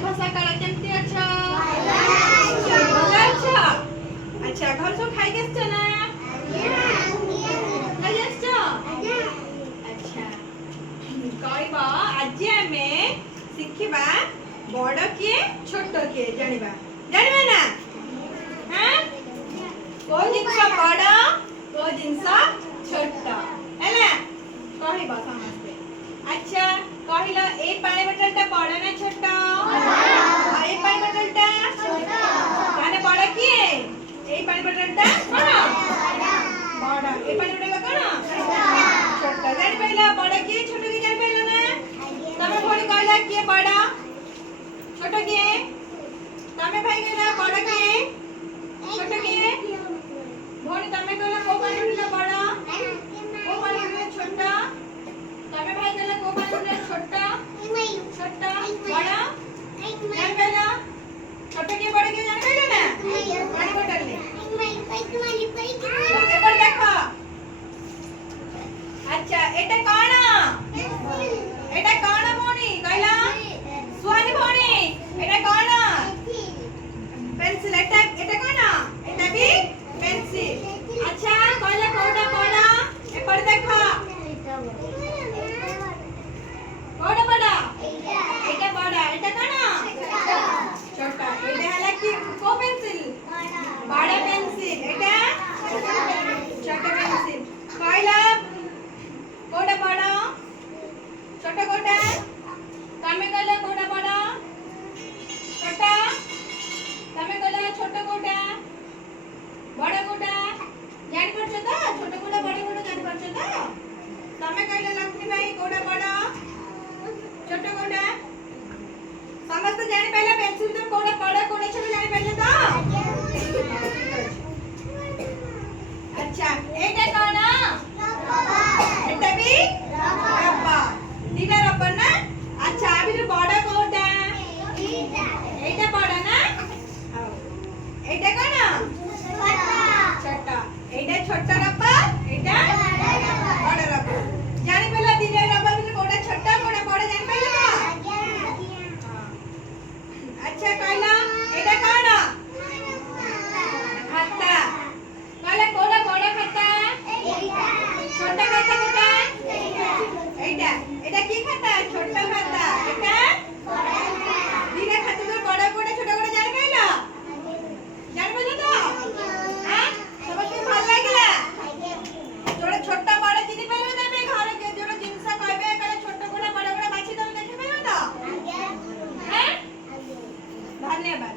शुभ सकाळ केमती अच्छा अच्छा अच्छा घर सब खाई के आछो ना खाई आछो अच्छा कहबा आज आमे शिखिबा बड़ किए छोट किए जानिबा जानिबा ना हां को जिंस बड़ को जिंस छोट हैला कहबा समझते अच्छा कहला ए पानी बोतल ता बड़ ना छोट और ए पानी बोतल ता छोट माने बड़ किए ए पानी बोतल ता बड़ बड़ ए पानी बोतल कोन छोट जानि पहिला बड़ किए छोट के जानि पहिला ना तमे भोली कहला किए बड़ छोट किए तमे भाई कहला बड़ किए छोट किए भोली तमे कहला को पानी बोतल बड़ को पानी बोतल छोट तमे भाई कहला को पानी बोतल छोट छोट बड़ जान कहला छोट के बड़ के जान कहला ना पानी बोतल ले एपर देखो अच्छा एटा कोन एटा कोन भोनी कहला सुहानी भोनी एटा कोन पेंसिल एटा कोन एटा भी पेंसिल अच्छा कहला कोटा बड़ा एपर देखो कोटा बड़ा एटा बड़ा एटा कोन छोटा एटा हला की को पेंसिल बड़ा पेंसिल एटा छोटा पेंसिल कहला कोटा बड़ा छोटा कोटा तमे कहला कोटा बड़ा छोटा तमे कहला छोटा कोटा बड़ा कोटा जानि परछ त छोटा कोटा बड़ा कोटा जानि परछ त तमे कहला लक्ष्मी भाई कोटा बड़ा छोटा कोटा समस्त जानि पहला पेंसिल तो कोटा बड़ा कोटा छोटा जानि पहले तो अच्छा एटा कोन एटा भी रबर दीटा रबर ना अच्छा अभी तो बड़ा कोटा एटा बड़ा ना एटा कोन छोटा एटा छोटा रबर एटा बड़ा रबर जानि पहला दीटा रबर भी कोटा छोटा कोटा बड़ा जानि पहला अच्छा कहला एटा कोन खाता कहला कोटा बड़ा खाता छोटा खाता कोटा एटा एटा की खाता छोटा खाता एटा दीटा खाता तो बड़ा कोटा छोटा कोटा जानि पहला जानि पहला तो हां सबके ভাল লাগিলা जोड़ा छोटा बड़ा चिनी पहले देबे घर के जोड़ा जिंस कहबे कहले छोटा कोटा बड़ा कोटा बाछी तमे देखे पाइबो तो हां धन्यवाद।